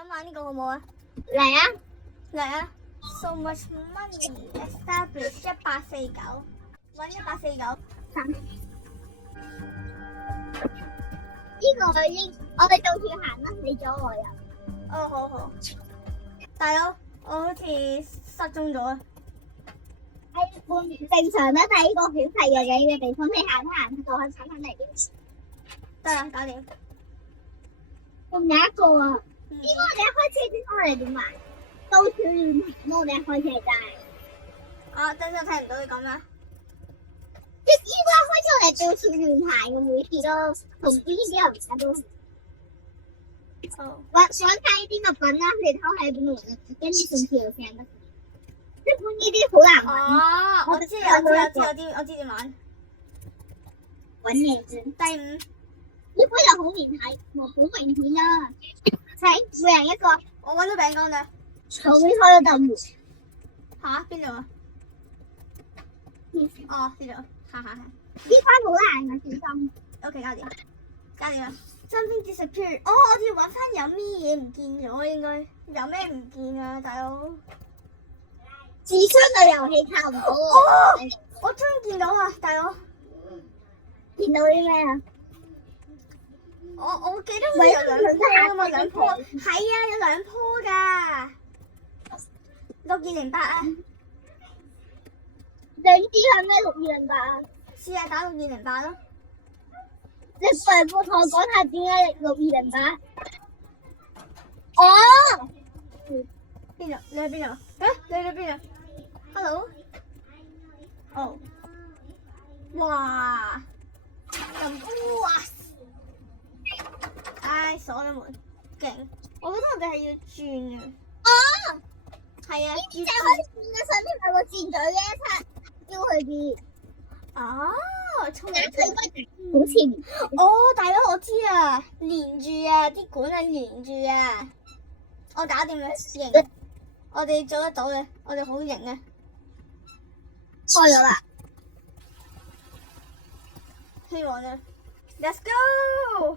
咁玩呢個好唔好啊？嚟啊！嚟啊 ！So much money establish 1849，揾1849。呢個應我哋到處行啦，你阻我呀？哦，好好。大佬，我好似失蹤咗啊！正常啦，喺呢個小細嘅嘅地方，你行到去踩翻嚟。得啦，搞掂。仲有一個啊！呢個我哋一開始點我哋點玩？到處亂行，我哋一開始係真係。啊，等陣睇唔到你講咩？即係呢個一開始我哋到處亂行嘅每次都同呢啲人家都。想睇啲物品啦，你偷喺邊度揾？跟住上次又成得。即係呢啲好難揾。哦，我知點玩。揾嘢先。第5。呢個又好明睇，好明顯啦。請每人一個。我揾到餅乾啦。後面開咗道門。嚇？邊度啊？哦，呢度。哈哈。呢關好難啊，小心。OK，搞掂。搞掂啦。Something disappeared。哦，我哋要揾翻有咩嘢唔見咗應該。有咩唔見啊，大佬？智商嘅遊戲差唔多。哦，我終於見到啦，大佬。見到啲咩啊？我記得好似有2棵噶嘛，2棵。係啊，有2棵㗎。6208啊。你知係咩6208啊？試下打6208咯。你快啲同我講下點解6208？哦。邊度？你喺邊度？你喺邊度 ？Hello。哦。哇！咁哇！唉，鎖咗門，勁！我覺得我哋係要轉啊。哦。係啊。就可以轉嘅，上面有個箭嘴嘅，叫佢轉。哦，聰明。好似。哦，大佬我知啊，連住啊，啲管係連住啊。我搞掂啦，型。我哋做得到嘅，我哋好型啊。開咗啦。希望啊 ，Let's go！